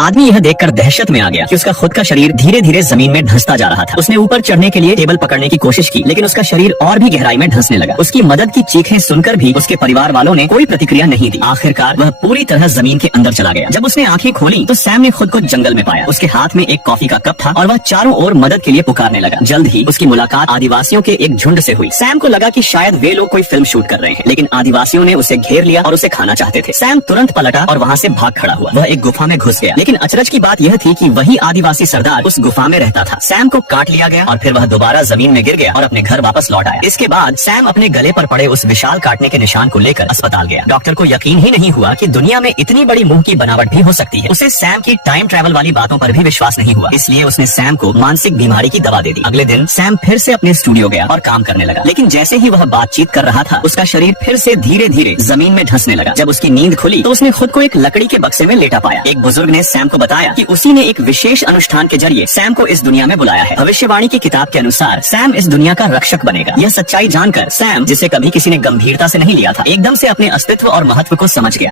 आदमी यह देखकर दहशत में आ गया कि उसका खुद का शरीर धीरे धीरे जमीन में धंसता जा रहा था। उसने ऊपर चढ़ने के लिए टेबल पकड़ने की कोशिश की, लेकिन उसका शरीर और भी गहराई में धंसने लगा। उसकी मदद की चीखें सुनकर भी उसके परिवार वालों ने कोई प्रतिक्रिया नहीं दी। आखिरकार वह पूरी तरह जमीन के अंदर चला गया। जब उसने आंखें खोली तो सैम ने खुद को जंगल में पाया। उसके हाथ में एक कॉफी का कप था और वह चारों ओर मदद के लिए पुकारने लगा। जल्द ही उसकी मुलाकात आदिवासियों के एक झुंड से हुई। सैम को लगा कि शायद वे लोग कोई फिल्म शूट कर रहे हैं, लेकिन आदिवासियों ने उसे घेर लिया और उसे खाना चाहते थे। सैम तुरंत पलटा और वहाँ से भाग खड़ा हुआ। वह एक गुफा में घुस गया, लेकिन अचरज की बात यह थी कि वही आदिवासी सरदार उस गुफा में रहता था। सैम को काट लिया गया और फिर वह दोबारा जमीन में गिर गया और अपने घर वापस लौट आया। इसके बाद सैम अपने गले पर पड़े उस विशाल काटने के निशान को लेकर अस्पताल गया। डॉक्टर को यकीन ही नहीं हुआ कि दुनिया में इतनी बड़ी मुंह की बनावट भी हो सकती है। उसे सैम की टाइम ट्रैवल वाली बातों पर भी विश्वास नहीं हुआ, इसलिए उसने सैम को मानसिक बीमारी की दवा दे दी। अगले दिन सैम फिर से अपने स्टूडियो गया और काम करने लगा, लेकिन जैसे ही वह बातचीत कर रहा था उसका शरीर फिर से धीरे धीरे जमीन में धंसने लगा। जब उसकी नींद खुली तो उसने खुद को एक लकड़ी के बक्से में लेटा पाया। एक बुजुर्ग ने सैम को बताया कि उसी ने एक विशेष अनुष्ठान के जरिए सैम को इस दुनिया में बुलाया है। भविष्यवाणी की किताब के अनुसार सैम इस दुनिया का रक्षक बनेगा। यह सच्चाई जानकर सैम, जिसे कभी किसी ने गंभीरता से नहीं लिया था, एकदम से अपने अस्तित्व और महत्व को समझ गया।